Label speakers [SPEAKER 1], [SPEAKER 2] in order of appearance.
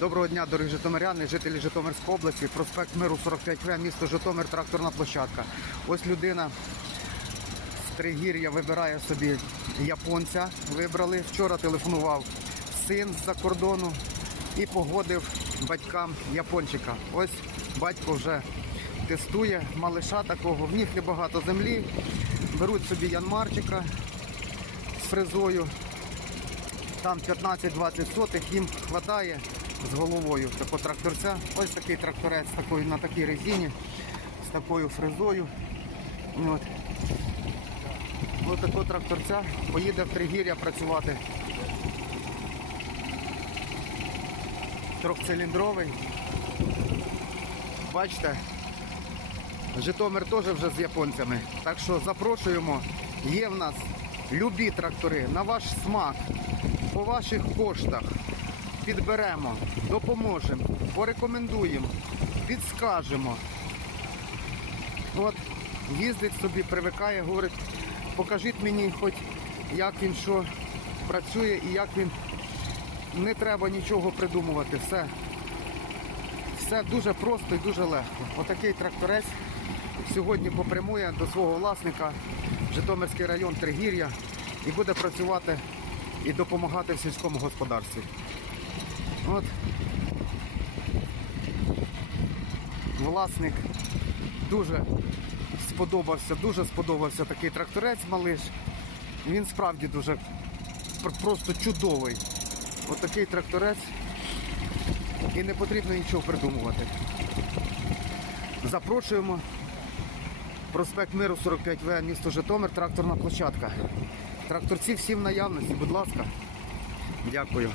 [SPEAKER 1] Доброго дня, дорогі житомиряни, жителі Житомирської області, проспект Миру 45В, місто Житомир, тракторна площадка. Ось людина з Тригір'я вибирає собі японця. Вибрали. Вчора телефонував син з-за кордону і погодив батькам япончика. Ось батько вже тестує малиша такого. В них небагато землі. Беруть собі янмарчика з фрезою там 15-20 сотих їм вистачає з головою такого тракторця. Ось такий тракторець такий, на такій резині, з такою фрезою. От. Ось такого тракторця поїде в Тригір'я працювати. Трьохциліндровий. Бачите, Житомир теж вже з японцями. Так що запрошуємо. Є в нас любі трактори на ваш смак, по ваших коштах. Підберемо, допоможемо, порекомендуємо, підскажемо. От, їздить собі, привикає, говорить, покажіть мені хоч як він що працює і як він. Не треба нічого придумувати. Все, все дуже просто і дуже легко. Отакий тракторець сьогодні попрямує до свого власника Житомирський район Тригір'я і буде працювати і допомагати в сільському господарстві. От власник дуже сподобався, дуже сподобався такий тракторець малиш. Він справді дуже просто чудовий. Отакий тракторець. І не потрібно нічого придумувати. Запрошуємо. Проспект Миру 45В, місто Житомир, тракторна площадка. Тракторці всі в наявності, будь ласка. Дякую.